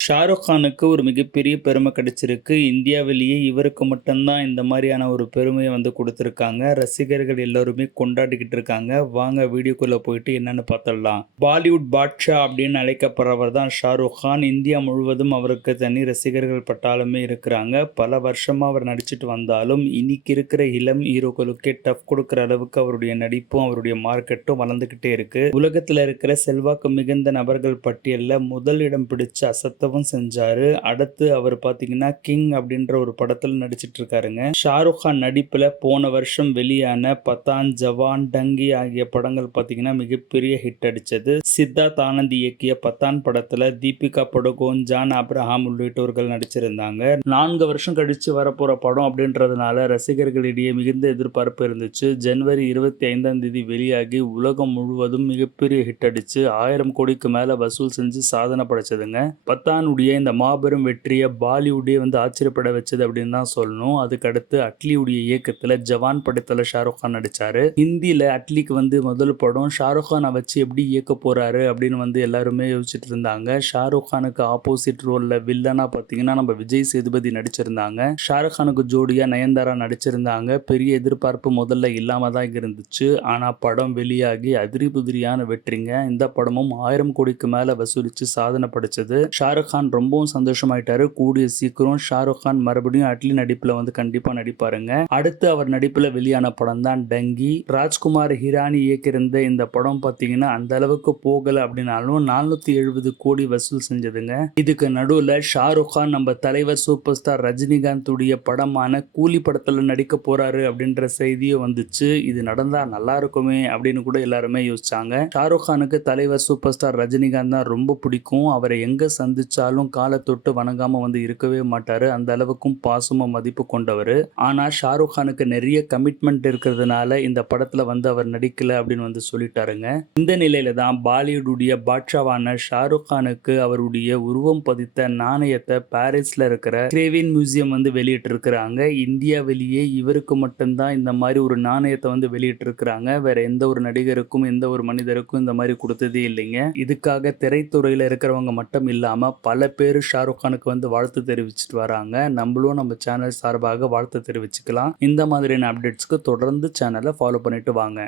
ஷாருக் கானுக்கு ஒரு மிகப்பெரிய பெருமை கிடைச்சிருக்கு. இந்தியாவிலேயே இவருக்கு மட்டும் தான் இந்த மாரியான ஒரு பெருமைய குடுத்துருக்காங்க. ரசிகர்கள் எல்லோருமே கொண்டாடிக்கிட்டு இருக்காங்க. வாங்க வீடியோக்குள்ள போயிட்டு என்னன்னு பார்த்துடலாம். பாலிவுட் பாட்ஷா அப்படின்னு அழைக்கப்படுறவர் தான் ஷாருக் கான். இந்தியா முழுவதும் அவருக்கு தனி ரசிகர்கள் பட்டாளமே இருக்கிறாங்க. பல வருஷமா அவர் நடிச்சிட்டு வந்தாலும் இன்னைக்கு இருக்கிற இளம் ஹீரோக்களுக்கே டஃப் கொடுக்குற அளவுக்கு அவருடைய நடிப்பும் அவருடைய மார்க்கெட்டும் வளர்ந்துகிட்டே இருக்கு. உலகத்துல இருக்கிற செல்வாக்கு மிகுந்த நபர்கள் பட்டியல்ல முதல் இடம் பிடிச்ச அசத்தவும் செஞ்சாரு. அடுத்து அவர் பாத்தீங்கன்னா கிங் அப்படின்ற ஒரு படத்துல நடிச்சிட்டு இருக்காருங்க. ஷாருக் கான் நடிப்புல போன வருஷம் வெளியான பதான், ஜவான், டங்கி ஆகிய படங்கள் பாத்தீங்கன்னா மிகப்பெரிய ஹிட் அடிச்சது. சித்தார்த் ஆனந்த் இயக்கிய பதான் படத்துல தீபிகா படுகோன், ஜான் ஆப்ரஹாம் உள்ளிட்டோர்கள் நடிச்சிருந்தாங்க. 4 வருஷம் கழிச்சு வரப்போற படம் அப்படின்றதுனால ரசிகர்களிடையே மிகுந்த எதிர்பார்ப்பு இருந்துச்சு. ஜனவரி 25ஆம் தேதி வெளியாகி உலகம் முழுவதும் மிகப்பெரிய ஹிட் அடிச்சு 1000 கோடிக்கு மேல வசூல் செஞ்சு சாதனை படைச்சதுங்க. பத்தானுடைய இந்த மாபெரும் வெற்றியை பாலிவுட்டே ஆச்சரியப்பட வச்சது அப்படின்னு தான் சொல்லணும். அதுக்கடுத்து அட்லியுடைய இயக்கத்துல ஜவான் படத்துல ஷாருக் கான் நடிச்சாரு. ஹிந்தியில அட்லிக்கு முதல் படம். ஷாருக் கானை வச்சு எப்படி இயக்க போறாரு அப்படின்னு எல்லாருமே யோசிச்சுட்டு இருந்தாங்க. ஷாருக் கானுக்கு ஆப்போசிட் ரோல்ல வில்லனா பாத்தீங்கன்னா நம்ம விஜய் சேதுபதி நடிச்சிருந்தாங்க. ஷாருக் கானுக்கு ஜோடியா நயன்தாரா நடிச்சிருந்தாங்க. பெரிய எதிர்பார்ப்பு முதல்ல இல்லாம தான் இருந்துச்சு. ஆனா படம் வெளியாகி அதிரி புதிரியான வெற்றிங்க. இந்த படமும் 1000 கோடிக்கு மேல வசூலிச்சு சாதனை படைச்சது. ஷாருக் கான் ரொம்பவும் சந்தோஷமாயிட்டாரு. கூடிய சீக்கிரம் ஷாருக் கான் மறுபடியும் அட்லி நடிப்புல கண்டிப்பா நடிப்பாருங்க. அடுத்து அவர் நடிப்புல வெளியான படம் தான் டங்கி. ராஜ்குமார் ஹிரானி இயக்கியிருந்த இந்த படம் பாத்தீங்கன்னா அந்த அளவுக்கு போகல அப்படின்னாலும் 470 கோடி வசூல் செஞ்சதுங்க. இதுக்கு நடுவுல ஷாருக் கான் நம்ம தலைவர் சூப்பர் ஸ்டார் ரஜினிகாந்த் உடைய படமான கூலி படத்துல நடிக்க போறாரு அப்படின்ற செய்தியும் வந்துச்சு. இது நடந்தா நல்லா இருக்குமே அப்படின்னு கூட எல்லாருமே யோசிச்சாங்க. ஷாருக் கானுக்கு தலைவர் சூப்பர் ஸ்டார் ரஜினிகாந்த் தான் ரொம்ப பிடிக்கும். அவரை எங்க சந்திச்சாலும் காலை தொட்டு வணங்காம இருக்கவே மாட்டாரு. அந்த அளவுக்கும் பாசமும் மதிப்பு கொண்டவர். ஆனா ஷாருக் கானுக்கு நிறைய கமிட்மெண்ட் இருக்கிறதுனால இந்த படத்துல அவர் நடிக்கல அப்படின்னு சொல்லிட்டாருங்க. இந்த நிலையில தான் பாலிவுடைய பாட்ஷாவான ஷாருக் கானுக்கு அவருடைய உருவம் பதித்த நாணயத்தை பாரிஸ்ல இருக்கிற கிரேவின் மியூசியம் வெளியிட்டு இருக்கிறாங்க. இந்தியாவிலேயே இவருக்கு மட்டும்தான் இந்த மாதிரி ஒரு நாணயத்தை வெளியிட்டு இருக்கிறாங்க. வேற எந்த ஒரு நடிகருக்கும் எந்த ஒரு மனிதருக்கும் இந்த மாதிரி கொடுத்ததே இல்லைங்க. இதுக்காக திரைத்துறையில இருக்கிறவங்க மட்டும் இல்லாம பல பேர் ஷாருக் கானுக்கு வாழ்த்து தெரிவிச்சிட்டு வராங்க. நம்மளும் நம்ம சேனல் சார்பாக வாழ்த்து தெரிவிச்சுக்கலாம். இந்த மாதிரியான அப்டேட்ஸ்க்கு தொடர்ந்து சேனலை ஃபாலோ பண்ணிட்டு வாங்க.